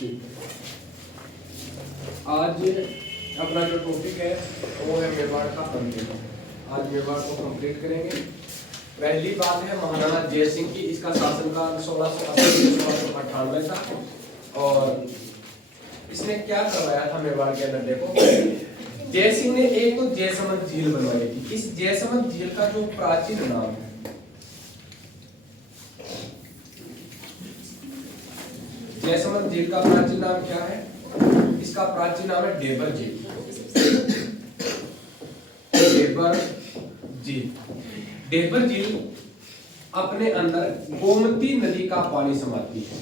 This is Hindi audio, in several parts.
ठीक है। आज अपना जो टॉपिक है वो है मेवाड़ का अंतिम। आज मेवाड़ को कंप्लीट करेंगे। पहली बात है महाराणा जय सिंह की। इसका शासनकाल 1680 से 1698 था और इसने क्या करवाया था मेवाड़ के अंदर। देखो, जय सिंह ने एक तो जयसमंद झील बनवाई थी। इस जयसमंद झील का जो प्राचीन नाम है, जयसमंद झील का प्राचीन नाम क्या है? इसका प्राचीन नाम है डेबर झील। डेबर झील, डेबर झील अपने अंदर गोमती नदी का पानी समाती है।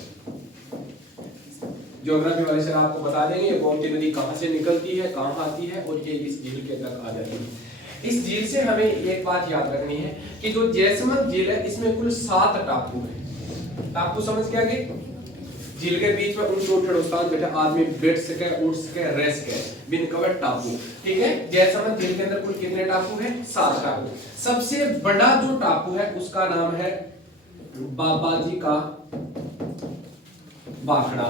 ज्योग्राफी वाले सर आपको बता देंगे गोमती नदी कहां से निकलती है, कहां आती है और ये इस झील के तक आ जाती है। इस झील से हमें एक बात याद रखनी है कि जो जयसमंद झील है इसमें कुल 7 टापू है। टापू समझ के आगे, झील के बीच में ऊंचे ऊंचे स्थान बैठे आदमी बैठ सके, उठ सके, रह सके, बिन कवर टापू। ठीक है, जयसमंद झील के अंदर कुल कितने टापू है? 7 टापू। सबसे बड़ा जो टापू है उसका नाम है बाबाजी का बाखड़ा।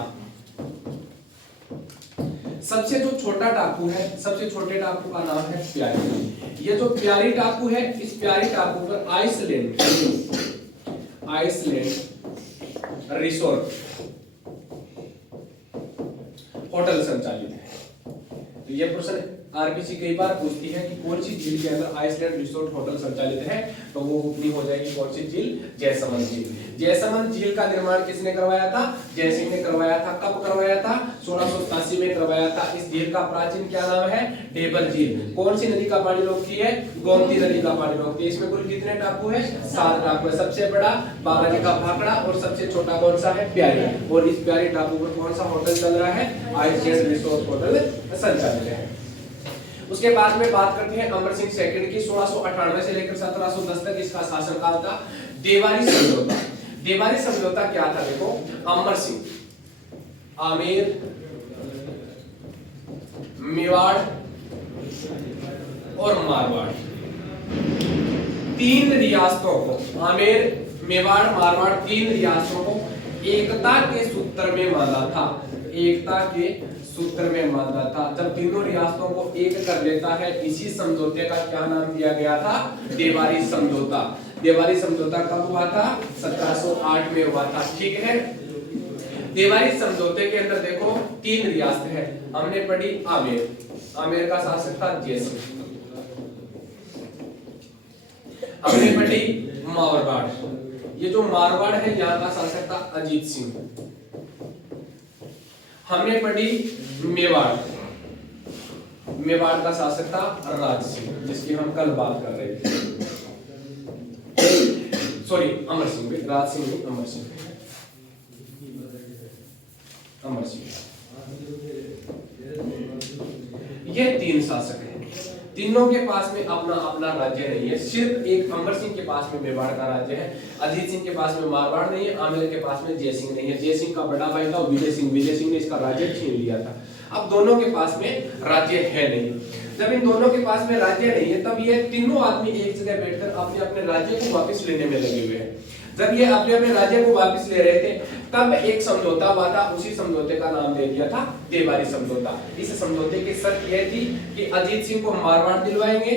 सबसे जो छोटा टापू है, सबसे छोटे टापू का नाम है प्यारी। ये जो प्यारी टापू है, इस प्यारी टापू पर आइसलैंड रिसोर्ट होटल संचालित है। तो ये प्रश्न आरबीसी कई बार पूछती है कि कौन सी झील के अंदर आइसलैंड रिसोर्ट होटल संचालित है, तो वो अपनी हो जाएगी कौन सी झील? जयसमंद झील। जयसमंद झील का निर्माण किसने करवाया था? जय सिंह ने करवाया था। कब करवाया था? 1687 में करवाया था। इस झील का प्राचीन क्या नाम है? डेबर झील। कौन सी नदी का पानी रोकती है? गोमती नदी का पानी रोकती है। इसमें कुल कितने टापू है? 7 टापू है। सबसे बड़ा बाबाजी का भाखड़ा और सबसे छोटा कौन सा है? प्यारी। और इस प्यारी टापू पर कौन सा होटल चल रहा है? आइसलैंड रिसोर्ट होटल संचालित है। उसके बाद में बात करते हैं अमर सिंह सेकंड की। 1698 से लेकर 1710 तक इसका शासनकाल था। देवारी समझौता। देवारी समझौता क्या था? देखो, अमर सिंह आमेर, मेवाड़ और मारवाड़, 3 रियासतों को, आमेर, मेवाड़, मारवाड़, 3 रियासतों को एकता के सूत्र में बांधा था। एकता के सूत्र में बांधा था। जब तीनों रियासतों को एक कर लेता है, इसी समझौते का क्या नाम दिया गया था? देवारी समझौता। देवारी समझौता कब हुआ था? 1708 में हुआ था। ठीक है, देवारी समझौते के अंदर देखो 3 रियासत है। हमने पढ़ी आमेर, आमेर का शासक था जय सिंह। हमने पढ़ी मारवाड़, ये जो मारवाड़ है यहाँ का शासक था अजीत सिंह। हमने पढ़ी मेवाड़, मेवाड़ का शासक था राज सिंह, जिसकी हम कल बात कर रहे थे। सॉरी, अमर सिंह, राज सिंह नहीं, अमर सिंह, अमर सिंह। ये 3 शासक हैं। तीनों के पास में अपना अपना राज्य नहीं है। सिर्फ एक अमर सिंह के पास में मेवाड़ का राज्य है, अजीत सिंह के पास में मारवाड़ नहीं है, आमेर के पास में जय सिंह नहीं है। जय सिंह का बड़ा भाई था विजय सिंह, विजय सिंह ने इसका राज्य छीन लिया था। अब दोनों के पास में राज्य है नहीं। जब इन दोनों के पास में राज्य नहीं है, तब ये तीनों आदमी एक जगह बैठकर अपने अपने राज्य को वापस लेने में लगे हुए हैं। जब ये अपने अपने राज्य को वापस ले रहे थे, तब एक समझौता हुआ था। उसी समझौते का नाम दे दिया था देवारी समझौता। इस समझौते की शर्त यह थी कि अजीत सिंह को मारवाड़ दिलवाएंगे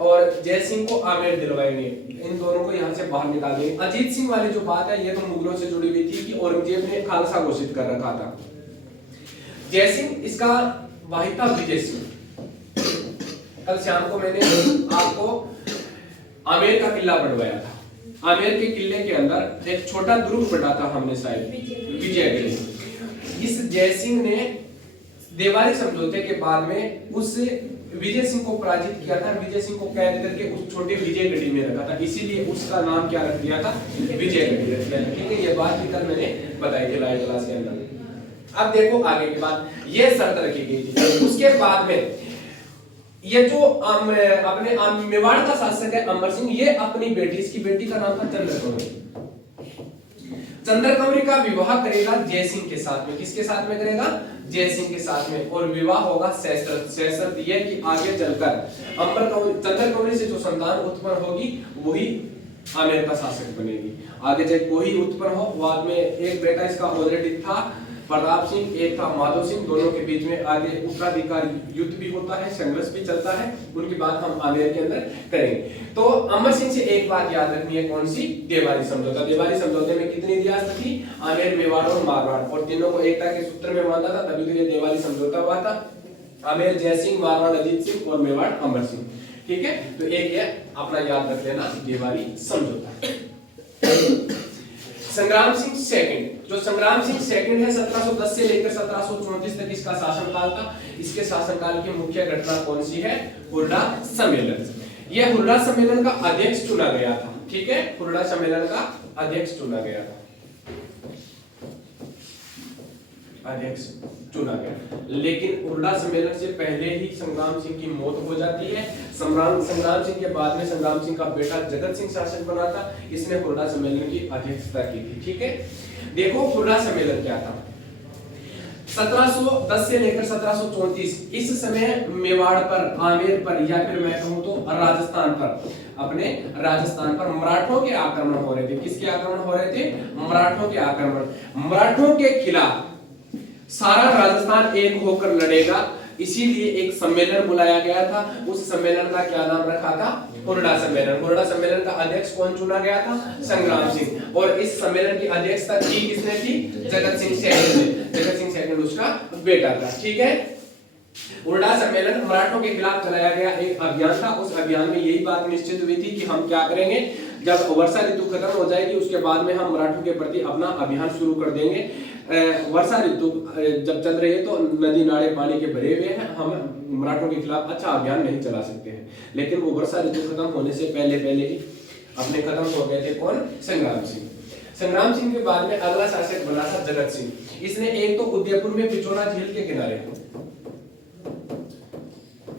और जय सिंह को आमेर दिलवाएंगे। इन दोनों को यहाँ से बाहर निकाल देंगे। अजीत सिंह वाली जो बात है, ये तो मुगलों से जुड़ी हुई थी कि औरंगजेब ने खालसा घोषित कर रखा था। जय सिंह, इसका भाई था विजय सिंह। कल शाम को मैंने आपको आमेर का किला बनवाया था। आमेर के किले के अंदर एक छोटा दुर्ग बना था हमने शायद, विजयगढ़। इस जय सिंह ने देवारी समझौते के बाद में उस विजय सिंह को पराजित किया था। विजय सिंह को कैद करके उस छोटे विजयगढ़ी में रखा था, इसीलिए उसका नाम क्या रख दिया था? विजयगढ़ी रख दिया। ठीक है, ये बात भी कल मैंने बताई थी लाइव क्लास के अंदर। अब देखो आगे की बात, ये शर्त रखी गई थी। उसके बाद में ये जो अपने मेवाड़ का शासक है अमर सिंह, ये अपनी बेटी, इसकी बेटी का नाम था चंद्रकौरी। चंद्रकौरी का विवाह करेगा जय सिंह के साथ में। किसके साथ में करेगा? जय सिंह के साथ में। और विवाह होगा सशर्त यह कि आगे चलकर चंद्रकौरी से जो संतान उत्पन्न होगी वही आमेर का शासक बनेगी। आगे चाहे कोई उत्पन्न हो, बाद में एक बेटा इसका ऑलरेडी था प्रताप सिंह, एक था माधव सिंह। दोनों के बीच में आगे उत्तराधिकारी युद्ध भी होता है, संघर्ष भी चलता है, उनकी बात हम आमेर के अंदर करेंगे। तो अमर सिंह से एक बात याद रखनी है, कौन सी? देवारी समझौता। देवारी समझौते में कितनी रियासत थी? आमेर, मेवाड़ और मारवाड़, और तीनों को एकता के सूत्र में बांधा था, तभी तो ये देवारी समझौता हुआ था। आमेर जय सिंह, मारवाड़ अजीत सिंह और मेवाड़ अमर सिंह। ठीक है, तो एक है अपना याद रख लेना, देवारी समझौता। संग्राम सिंह सेकंड, जो संग्राम सिंह सेकंड है 1710 से लेकर 1734 तक इसका शासनकाल था। इसके शासनकाल की मुख्य घटना कौन सी है? हुरडा सम्मेलन। यह हुरडा सम्मेलन का अध्यक्ष चुना गया था। ठीक है, हुरडा सम्मेलन का अध्यक्ष चुना गया था, अध्यक्ष चुना गया। लेकिन हुरडा सम्मेलन से पहले ही संग्राम सिंह की मौत हो जाती है। संग्राम सिंह के बाद में संग्राम सिंह का बेटा जगत सिंह शासक बना था, इसने हुरडा सम्मेलन की अध्यक्षता की थी। ठीक है, देखो हुरडा सम्मेलन क्या था। 1710 से लेकर 1734, इस समय मेवाड़ पर, आमेर पर, या फिर मैं कहूं तो राजस्थान पर, अपने राजस्थान पर मराठों के आक्रमण हो रहे थे। किसके आक्रमण हो रहे थे? मराठों के आक्रमण। मराठों के खिलाफ सारा राजस्थान एक होकर लड़ेगा, इसीलिए एक सम्मेलन बुलाया गया था। उस सम्मेलन का क्या नाम रखा था? हुरडा सम्मेलन। हुरडा सम्मेलन का अध्यक्ष कौन चुना गया था? संग्राम सिंह। और इस सम्मेलन की अध्यक्षता की किसने थी? जगत सिंह सेकंड ने। जगत सिंह सेकंड उसका बेटा था। ठीक है, हुरडा सम्मेलन मराठों के खिलाफ चलाया गया एक अभियान था। उस अभियान में यही बात निश्चित हुई थी कि हम क्या करेंगे, जब वर्षा ऋतु खत्म हो जाएगी उसके बाद में हम मराठों के प्रति अपना अभियान शुरू कर देंगे। वर्षा ऋतु जब चल रही है तो नदी नाले पानी के भरे हुए हैं, हम मराठों के खिलाफ अच्छा अभियान नहीं चला सकते हैं। लेकिन वो वर्षा ऋतु खत्म होने से पहले ही अपने खत्म हो गए थे। कौन? संग्राम सिंह। संग्राम सिंह के बाद में अगला शासक बना था जगत सिंह। इसने एक तो उदयपुर में पिछोला झील के किनारे,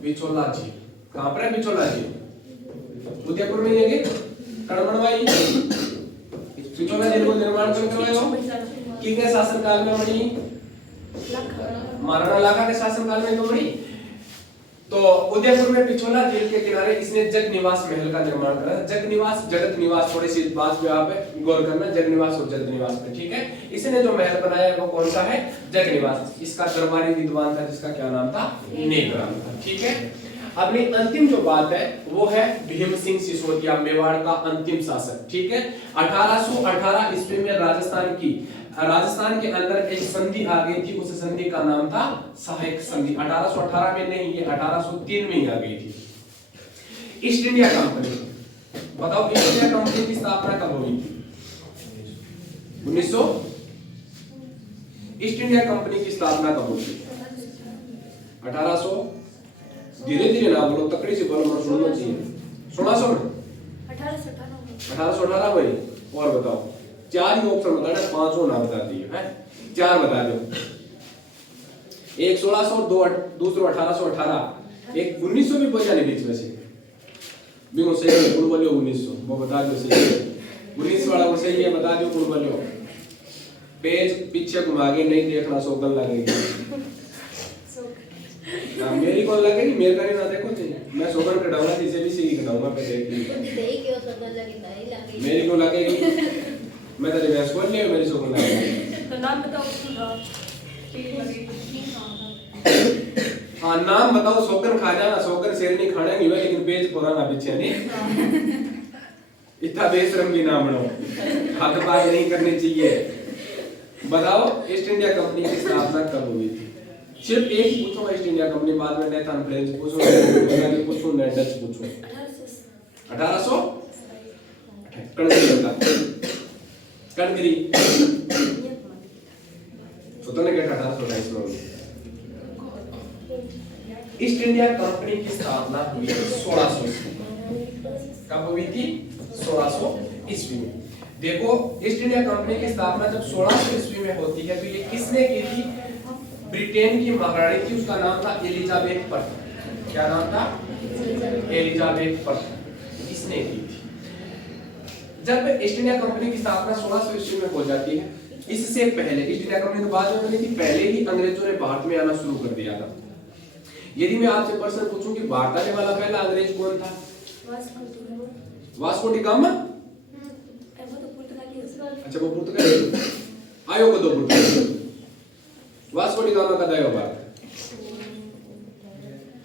पिछोला झील कहां पर है? पिछोला झील उदयपुर में ये कड़मड़वाई पिछोला झील को निर्माण करवाया किसके शासनकाल में बनी? महाराणा लाखा के शासनकाल में तो बनी। तो उदयपुर में पिछोला झील के किनारे इसने जग निवास महल का निर्माण करा। जग निवास, जगत निवास, थोड़ी सी बात पे आप गौर करना, जग निवास और जगत निवास पे। ठीक है, इसने जो महल बनाया वो कौन सा है? जग निवास। इसका दरबारी विद्वान था जिसका क्या नाम था? नेकराम था। ठीक है, अपनी अंतिम जो बात है वो है भीम सिंह सिसोदिया, मेवाड़ का अंतिम शासक। ठीक है, 1818 ईस्वी में राजस्थान के अंदर एक संधि आ गई थी। उस संधि का नाम था सहायक संधि। 1818 में नहीं, ये 1803 में ही आ गई थी। ईस्ट इंडिया कंपनी, बताओ ईस्ट इंडिया कंपनी की स्थापना कब हुई थी? 1900। ईस्ट इंडिया कंपनी की स्थापना कब हुई थी? 1800। धीरे धीरे ना बोलो, तकड़ी से बोलो, मैं सुनना चाहिए। 1600 में, 1818 में। और बताओ, चार ही ऑप्शन बताना, पांचों ना बता दिए हैं, चार बता दो। एक 1600, दो दूसरा 1818, एक 1900 भी बचा नहीं बीच में से। बिल्कुल सही है, कौन बोलियो 1900, वो बता दो सही है। 19 वाला वो सही है, बता दो कौन बोलियो। पेज पीछे घुमा के नहीं देखना, सोगल लगेगी। मेरी कौन लगेगी? मेरे का नहीं ना देखो चाहिए, मैं सोगल कटाऊंगा, इसे भी सही कटाऊंगा पे मेरी को लगेगी। मैं तेरे बेस बोल लियो, मेरी सोगल लगेगी। तो नाम बताओ। हाँ, नाम बताओ। सोकर खा जाना, सोकर शेर नहीं खाना नहीं, लेकिन पेज पुराना पीछे नहीं। इतना बेशरम भी ना बनो, हाथ पाग नहीं करनी चाहिए। बताओ ईस्ट इंडिया कंपनी की स्थापना कब हुई थी? सिर्फ एक पूछो, ईस्ट इंडिया कंपनी, बाद में नेथन फ्रेंच पूछो, पूछो, डच पूछो। 1800 कणगिरी बता, कणगिरी स्वतंत्र के 1828 में हुई। ईस्ट इंडिया कंपनी की स्थापना हुई 1600 ईस्वी। कब हुई थी? 1600 ईस्वी में। देखो, ईस्ट इंडिया कंपनी की स्थापना जब 1600 ईस्वी में होती है तो ये किसने की थी? ब्रिटेन की महारानी थी, उसका नाम था एलिजाबेथ प्रथम। क्या नाम था? एलिजाबेथ प्रथम, इसने की थी। जब ईस्ट इंडिया कंपनी की स्थापना 1600 ईस्वी में हो जाती है, इससे पहले ईस्ट इंडिया कंपनी तो बाद में बनी थी, पहले ही अंग्रेजों ने भारत में आना शुरू कर दिया था। यदि मैं आपसे प्रश्न पूछूं कि भारत आने वाला पहला अंग्रेज कौन था? Vasco D gamma. अच्छा, वो पुर्तगाली आयो को दो पुर्तगाली। वास्को डी गामा कदा यो बात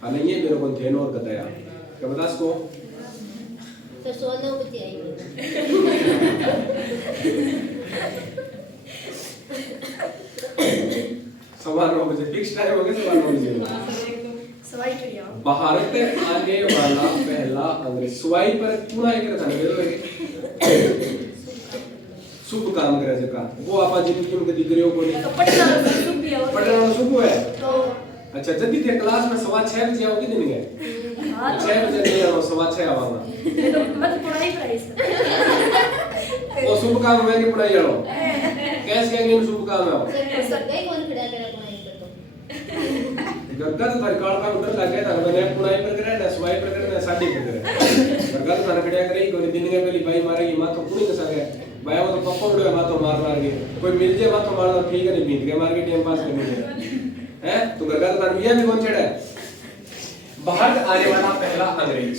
हां नहीं ये मेरे को थे और कदा क्या बता इसको तो सोना बुद्धि आई सवा 9 बजे फिक्स टाइम हो गया, सवा 9 बजे भारत में आने वाला पहला अंग्रेज सवाई पर पूरा एक रहता है शुभ काम करे जका वो आपा जिंदगी में कदी करियो को नहीं पढ़ना शुभ है अच्छा जब भी थे क्लास में 6:15 बजे आओगे दिन गए 6 बजे नहीं आओ 6:15 आवांगा मत पढ़ाई प्राइस वो शुभ काम में की पढ़ाई आओ कैसे क्या शुभ काम है सर गई कौन खड़ा करा बनाई तो गग्गा तो थारी काल का उधर लग गया था मैंने पुराई पर करे ना सवाई पर करे ना साडी पर करे गग्गा तो थाने खड़िया करे कोई दिन के पहली बाई मारेगी माथो पूरी का सके बाया वो तो पप्पा उड़े माथो मार के कोई मिल जाए माथो मारना ठीक है नहीं बीत के मार के टाइम पास करनी है तो गग्गा तो थाने भी कौन छेड़ा है भारत आने वाला पहला अंग्रेज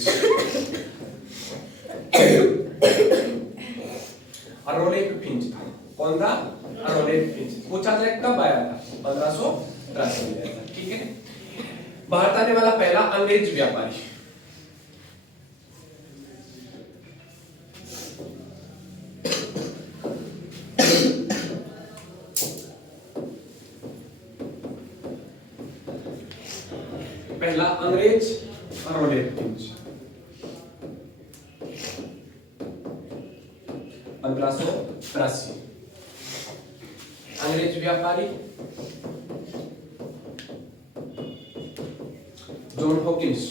अरोलेक फिंच था कौन था अरोलेक फिंच पूछा था कब आया था 1583 में आया था ठीक है भारत आने वाला पहला अंग्रेज व्यापारी पहला अंग्रेज अरोलेक फिंच 1583 अंग्रेज व्यापारी John Hawkins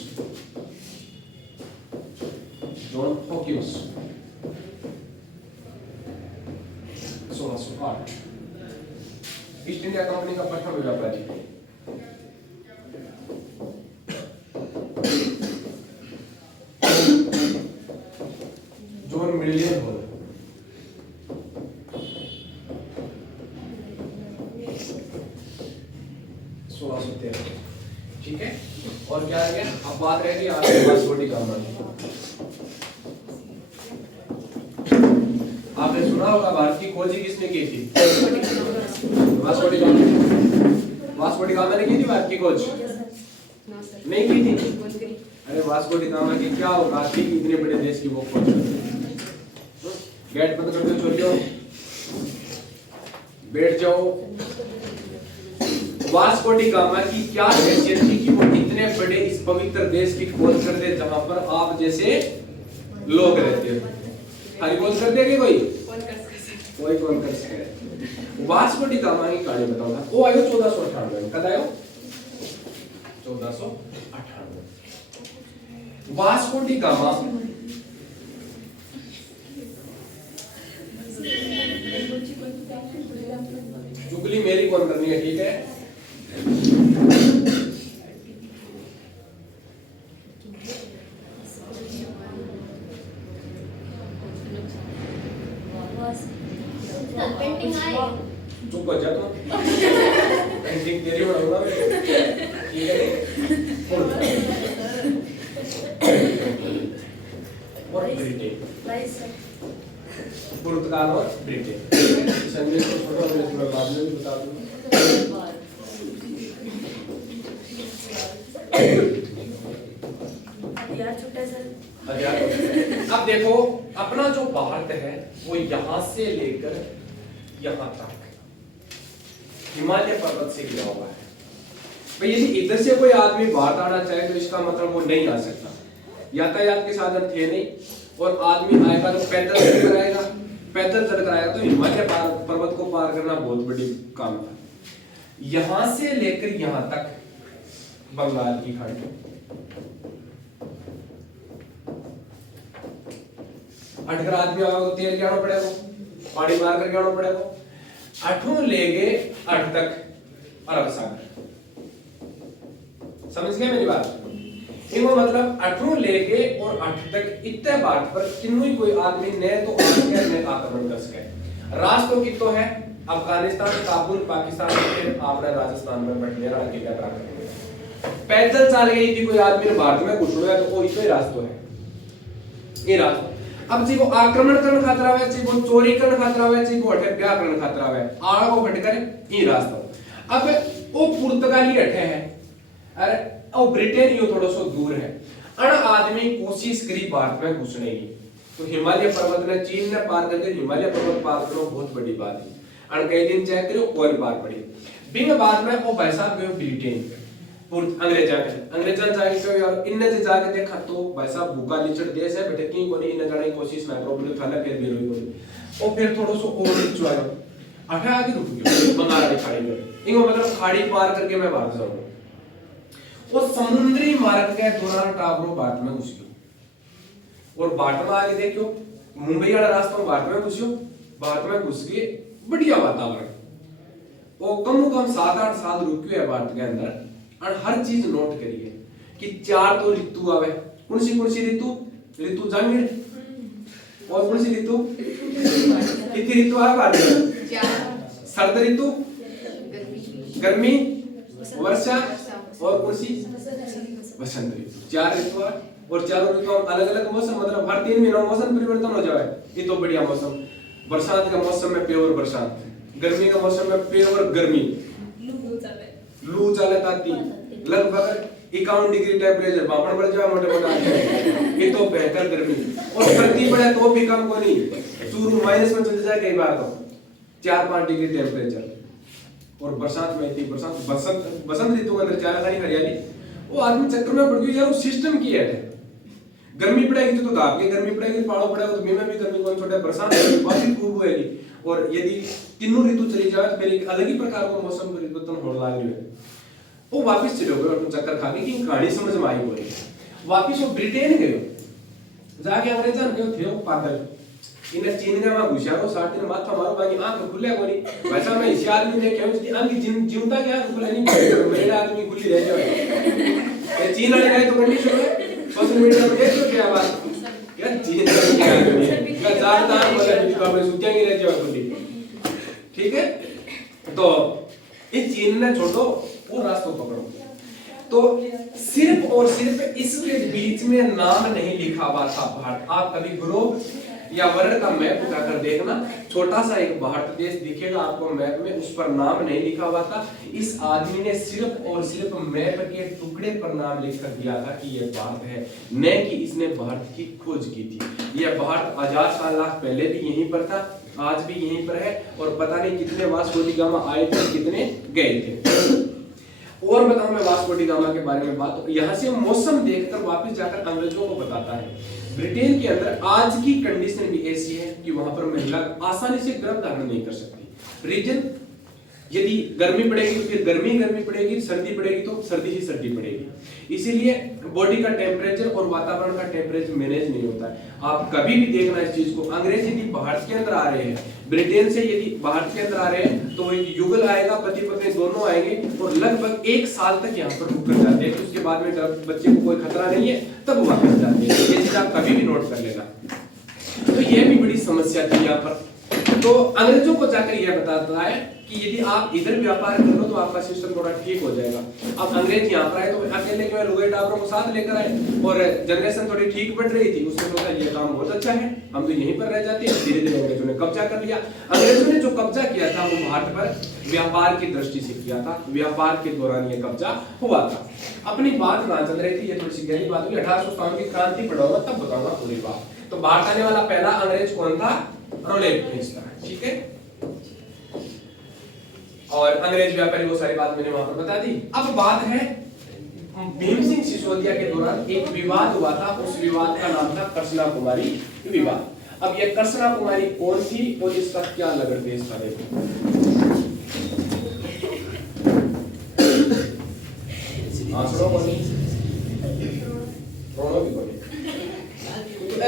east India company का प्रथम व्यापारी जॉन मिलियन हॉल 1613 ठीक है और क्या आ गया अब बात रहेगी आपके वास्को डी गामा की आपने सुना होगा भारत की खोजी किसने की थी वास्को डी गामा ने की थी भारत की खोज नहीं की थी अरे वास्को डी गामा की क्या होगा थी इतने बड़े देश की वो खोज गेट बंद कर दो छोड़ियो बैठ जाओ वास्को डी गामा की क्या हैसियत थी कि वो इतने बड़े इस पवित्र देश की खोज कर दे जहां पर आप जैसे लोग रहते हैं खाली खोज कर देंगे कोई कौन कर सके वास्को डी गामा की कहानी बताऊंगा वो आयो 1498 में कब आयो 1498 वास्को डी गामा चुगली मेरी कौन करनी है ठीक है पेंटिंग आए चुप हो जा तुम पेंटिंग तेरी बनाऊंगा मैं ठीक है और ब्रिटेन पुर्तगाल और ब्रिटेन संदेश को छोड़ो मैं बाद में भी बता दूंगा अब देखो अपना जो भारत है वो यहां से लेकर यहां तक हिमालय पर्वत से घिरा हुआ है भाई यदि इधर से कोई आदमी भारत आना चाहे तो इसका मतलब वो नहीं आ सकता यातायात के साधन थे नहीं और आदमी आएगा तो पैदल चल कर आएगा तो हिमालय पर्वत को पार करना बहुत बड़ी काम था यहां से लेकर यहां तक बंगाल की खाड़ी अटकर आदमी आओ तो तेल जाना पड़ेगा पानी मार कर जाना पड़ेगा अठों ले गए अठ तक अरब सागर समझ गए मेरी बात इनको मतलब अठों ले गए और अठ तक इतने बात पर किन्हीं कोई आदमी ने तो आके ने आक्रमण कर सके रास्तों की तो है अफगानिस्तान काबुल पाकिस्तान फिर आपने राजस्थान में बटनेरा की क्या करेंगे पैदल चल गई थी कोई आदमी ने भारत में घुस गया तो वो इतना ही रास्ता है ये रास्ता अब जी वो आक्रमण करने खातिर आवे जी वो चोरी करने खातिर आवे जी वो अटक गया करने खातिर आवे आड़ा को फट करे ई रास्ता अब वो पुर्तगाली अठे है अरे ओ ब्रिटेन यो थोड़ा सो दूर है अण आदमी कोशिश करी भारत में घुसने की तो हिमालय पर्वत ने चीन ने पार करके हिमालय पर्वत पार करो बहुत बड़ी बात है अण कई दिन चेक करो कोई पार पड़ी बिंग बाद में वो भाई साहब गए ब्रिटेन अंग्रेजा जाके तो यार इनने से जाके देखा तो भाई साहब भूखा लिचड़ देश है बेटे की कोनी इने जाने की कोशिश ना करो बोले थाने फिर भी रोई और फिर थोड़ा सो और नीचे आयो आठा आगे रुक गया बंगाल की खाड़ी में इनको मतलब खाड़ी पार करके मैं भाग जाऊंगा वो समुद्री मार्ग के दौरान टावरों बाट में घुस गयो और बाट में आगे देखियो मुंबई वाला रास्ता में बाट में घुसियो बाट में घुस के बढ़िया वातावरण वो कम से कम 7-8 साल रुकियो है भारत के अंदर और हर चीज नोट करिए कि 4 तो ऋतु आवे कौन सी ऋतु जानिए और कौन सी ऋतु कितनी ऋतु आवे भारत में सर्द ऋतु गर्मी वर्षा और कौन सी वसंत ऋतु 4 ऋतु और चारों ऋतु अलग अलग मौसम मतलब हर 3 महीनों मौसम परिवर्तन हो जाए ये तो बढ़िया मौसम बरसात का मौसम में प्योर बरसात गर्मी का मौसम में प्योर गर्मी लू चले ताती लगभग 51 डिग्री टेम्परेचर बापड़ बढ़ जाए मोटे मोटे ये तो बेहतर गर्मी और सर्दी बढ़े तो भी कम को नहीं चूरू माइनस में चले जाए कई बार तो 4-5 डिग्री टेम्परेचर और बरसात में इतनी बरसात बसंत ऋतु के अंदर चारा सारी हरियाली वो आदमी चक्कर में पड़ गया यार वो सिस्टम की है गर्मी पड़ेगी तो धाप के गर्मी पड़ेगी पहाड़ों पड़ेगा तो में भी गर्मी को छोटे बरसात काफी खूब होएगी और यदि तीनों ऋतु चली जाए तो फिर एक अलग ही प्रकार का मौसम परिवर्तन होने लग गया वो वापस चले गए और चक्कर खा के कि कहानी समझ में आई बोले वापस वो ब्रिटेन गए जाके अंग्रेजा ने थे वो पागल इन्हें चीन का वहां घुसा रो साथ में माथा मारो बाकी आंख खुले कोनी वैसा मैं इस आदमी ने क्यों कि आंख जीवता क्या खुला नहीं मेरे आदमी खुली रह जाए चीन वाले गए तो कंडीशन है सोशल मीडिया पे देखो क्या बात क्या चीन का क्या आदमी क्या जानदार वाला भी तो अपने सुतिया की रह जाए खुली ठीक है तो इस चीन ने छोड़ो वो रास्ता पकड़ो तो सिर्फ और सिर्फ इसके बीच में नाम नहीं लिखा हुआ था भारत आप कभी ग्लोब या वर्ल्ड का मैप उठाकर देखना छोटा सा एक भारत देश दिखेगा आपको मैप में उस पर नाम नहीं लिखा हुआ था इस आदमी ने सिर्फ और सिर्फ मैप के टुकड़े पर नाम लिख कर दिया था कि यह भारत है न कि इसने भारत की खोज की थी यह भारत 1000 लाख पहले भी यहीं पर था आज भी यहीं पर है और पता नहीं कितने वास्को डी गामा आए थे कितने गए थे और बताऊं मैं वास्को डी गामा के बारे में बात यहाँ से मौसम देखकर वापस जाकर अंग्रेजों को बताता है ब्रिटेन के अंदर आज की कंडीशन भी ऐसी है कि वहां पर महिला आसानी से गर्भ धारण नहीं कर सकती रीजन यदि गर्मी पड़ेगी तो फिर गर्मी पड़ेगी सर्दी पड़ेगी तो सर्दी ही सर्दी पड़ेगी इसीलिए बॉडी का टेम्परेचर और वातावरण का टेम्परेचर मैनेज नहीं होता है आप कभी भी देखना इस चीज को अंग्रेज यदि भारत के अंदर आ रहे हैं ब्रिटेन से यदि भारत के अंदर आ रहे हैं तो एक युगल आएगा पति पत्नी दोनों आएंगे और लगभग 1 साल तक यहाँ पर रुक कर जाते हैं उसके बाद में जब बच्चे को कोई खतरा नहीं है तब वो वापस जाते हैं ये चीज आप कभी भी नोट कर लेना तो ये भी बड़ी समस्या थी यहाँ पर तो अंग्रेजों को जाकर यह बताता है कि यदि आप इधर व्यापार कर लो तो आपका सिस्टम थोड़ा ठीक हो जाएगा अब अंग्रेज यहाँ पर आए तो अकेले के लुगाई टावरों को साथ लेकर आए और जनरेशन थोड़ी ठीक बढ़ रही थी उसने सोचा ये काम बहुत अच्छा है हम तो यहीं पर रह जाते हैं धीरे धीरे अंग्रेजों ने कब्जा कर लिया अंग्रेजों ने जो कब्जा किया था वो भारत पर व्यापार की दृष्टि से किया था व्यापार के दौरान ये कब्जा हुआ था अपनी बात ना चल रही थी ये थोड़ी सी गहरी बात हुई 1857 की क्रांति पढ़ाऊंगा तब बताऊंगा पूरी बात तो भारत आने वाला पहला अंग्रेज कौन था रोलेट प्रिंस था ठीक है और अंग्रेज व्यापारी वो सारी बात मैंने वहां पर बता दी अब बात है भीम सिंह सिसोदिया के दौरान एक विवाद हुआ था उस विवाद का नाम था कृष्णा कुमारी विवाद अब ये कृष्णा कुमारी कौन थी और इसका क्या लगन देश था देखो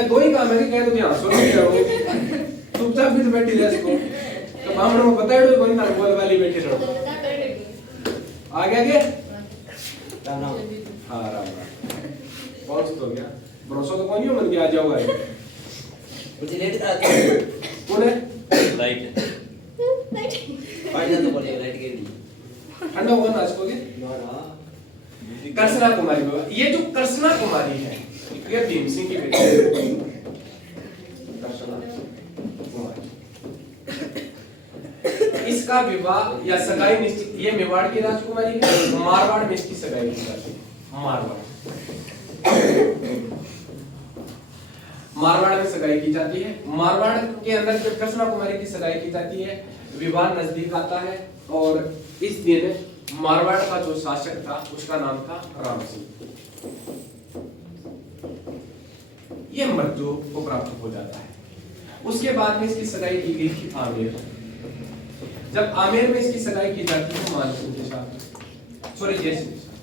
दो ही काम है कि कह दो हाँ सुनो चुपचाप भी तो बैठी रह इसको तो बामणों को बताए दो कोई ना बोल वाली बैठे रहो आ गया क्या राम राम हाँ राम राम पहुंच तो गया भरोसा तो कौन ही मन के आ जाओगा मुझे लेट था कौन है लाइट तो बोले लाइट गिर दी ठंडा हुआ ना इसको के कृष्णा कुमारी बाबा ये जो कृष्णा कुमारी है ये भीम सिंह की बेटी कृष्णा कुमारी इसका इसका विवाह या सगाई निश्चित, ये मेवाड़ की राजकुमारी है, मारवाड़ में इसकी सगाई की जाती है। मारवाड़ में सगाई की जाती है। मारवाड़ के अंदर जब कृष्णा कुमारी की सगाई की जाती है, विवाह नजदीक आता है और इस दिन मारवाड़ का जो शासक था उसका नाम था राम सिंह। ये मृत्यु को प्राप्त हो जाता है। उसके बाद में इसकी सगाई की गई थी आमेर। जब आमेर में इसकी सगाई की जाती है मान सिंह के साथ, सॉरी जय सिंह के साथ,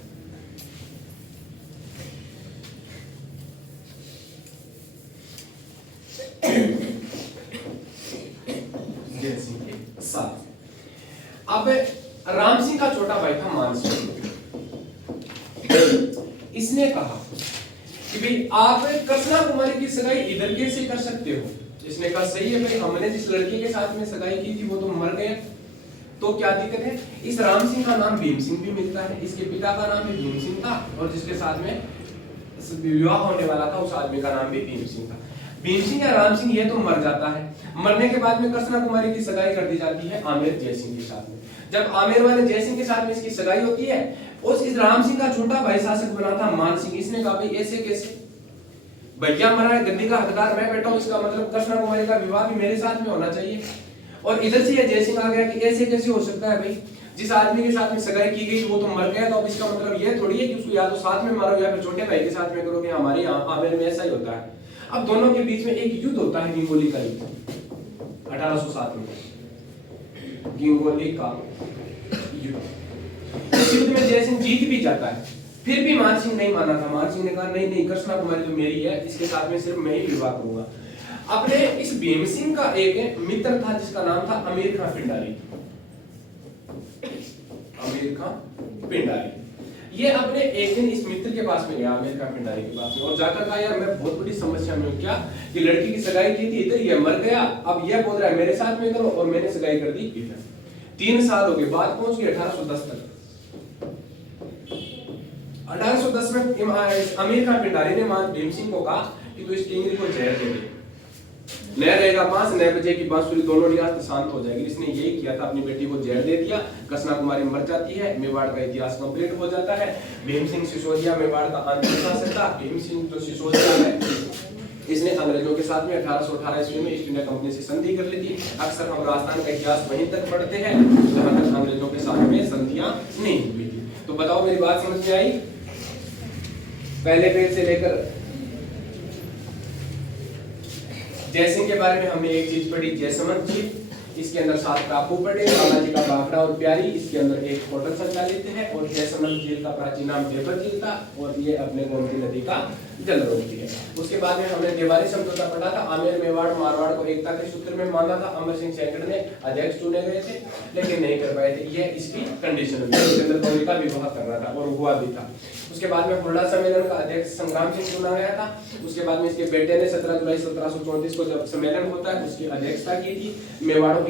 जय सिंह के साथ। अब राम सिंह का छोटा भाई था मान सिंह। इसने कहा कि भाई आप कृष्णा कुमारी की सगाई इधर कैसे कर सकते हो। इसने कहा सही है भाई, हमने जिस लड़की के साथ में सगाई की थी वो तो मर गया, तो क्या दिक्कत है। इस राम सिंह का नाम भीम सिंह भी मिलता है, इसके पिता का नाम भी भीम सिंह था और जिसके साथ में विवाह होने वाला था उस आदमी का नाम भी भीम सिंह था। भीम सिंह या राम सिंह ये तो मर जाता है। मरने के बाद में कृष्णा कुमारी की सगाई कर दी जाती है आमेर जय सिंह के साथ में। जब आमेर वाले जय सिंह के साथ में इसकी सगाई होती है, उस इस राम सिंह का छोटा भाई शासक बना था मान सिंह। इसने कहा भाई ऐसे कैसे, भैया मरा है, गद्दी का हकदार मैं बैठा हूं, इसका मतलब कृष्णा कुमारी का विवाह भी मेरे साथ में होना चाहिए। और इधर से ये जय सिंह आ गया कि ऐसे कैसे हो सकता है भाई, जिस आदमी के साथ में सगाई की गई वो तो मर गया, तो अब इसका मतलब ये थोड़ी है कि उसको या तो साथ में मारो या फिर छोटे भाई के साथ में करो, कि हमारे यहाँ आमेर में ऐसा ही होता है। अब दोनों के बीच में एक युद्ध होता है, गिंगोली का युद्ध 1807 में, गिंगोली का युद्ध। इस युद्ध में जय सिंह जीत भी जाता है, फिर भी मान सिंह नहीं माना था। मान सिंह ने कहा नहीं नहीं, कृष्णा कुमारी तो मेरी है, इसके साथ में सिर्फ मैं ही विवाह करूंगा। अपने इस भीम सिंह का एक मित्र था जिसका नाम था अमीर खां पिंडारी। अमीर खां पिंडारी ये अपने एक दिन इस मित्र के पास में गया, अमीर खां पिंडारी के पास में, और जाकर कहा यार मैं बहुत बड़ी समस्या में हूं। क्या कि लड़की की सगाई की थी इधर, ये मर गया, अब ये बोल रहा है मेरे साथ में करो और मैंने सगाई कर दी इधर। 3 साल हो गए, बात पहुंच गई 1810 तक। 1810 में अमीर खां पिंडारी ने भीम सिंह को कहा कि तू इस टिंगरी को जहर दे दे, न रहेगा 5 9 बजे की बांसुरी दोनों रियासत शांत हो जाएगी। इसने यही किया था, अपनी बेटी को जहर दे दिया, कृष्णा कुमारी मर जाती है, मेवाड़ का इतिहास कंप्लीट हो जाता है। भीम सिंह सिसोदिया मेवाड़ का अंतिम शासक था। भीम सिंह जो सिसोदिया है, इसने अंग्रेजों के साथ में 1818 ईस्वी में ईस्ट इंडिया कंपनी से संधि कर ली थी। अक्सर हम राजस्थान का इतिहास वहीं तक पढ़ते हैं जहां तक अंग्रेजों के साथ में संधियां नहीं हुई थी। तो बताओ मेरी बात समझ में आई? पहले पेज से लेकर जयसिंह के बारे में हमने एक चीज पढ़ी, जयसमंद झील, इसके अंदर 7 टापू पड़े, बालाजी का बाखड़ा और प्यारी, इसके अंदर एक होटल संचालित है, और जयसमंद झील का प्राचीन नाम देवर झील था, और ये अपने गोमती नदी का जलरोधी है। उसके बाद में हमने देवारी समझौता पढ़ा था। आमेर मेवाड़ मारवाड़ को एकता के सूत्र में माना था। अमर सिंह सैकड़ ने अध्यक्ष चुने गए थे लेकिन नहीं कर पाए थे, ये इसकी कंडीशन थी। जितेंद्र गौरी का विवाह करना था और हुआ भी था। उसके बाद में हुरडा सम्मेलन का अध्यक्ष संग्राम सिंह चुना गया था। उसके बाद में इसके बेटे ने 17 जुलाई 1734 को जब सम्मेलन होता है उसकी अध्यक्षता की थी। मेवाड़ों की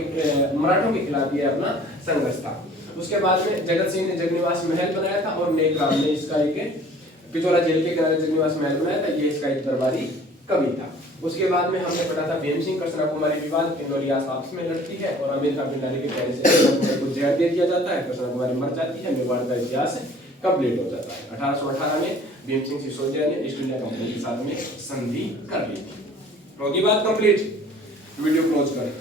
मराठों के खिलाफ ये अपना संघर्ष था। उसके बाद में जगत सिंह ने जगनिवास महल बनाया था और नेक राम ने इसका एक पिथौरा जेल के किनारे जगनिवास महल बनाया था। ये इसका एक दरबारी कवि था। उसके बाद में हमने पढ़ा था भीम सिंह कृष्णा कुमारी विवाद, तीनों रियासत आपस में लड़ती है और अमीर खां पिंडारी के कहने से कृष्णा कुमारी को जहर दे दिया जाता है। कृष्णा कुमारी मर जाती है, मेवाड़ का इतिहास कंप्लीट हो जाता है। 1818 में भीम सिंह सिसोदिया ने ईस्ट इंडिया कंपनी के साथ में संधि कर ली थी। होगी बात कंप्लीट? वीडियो क्लोज करें।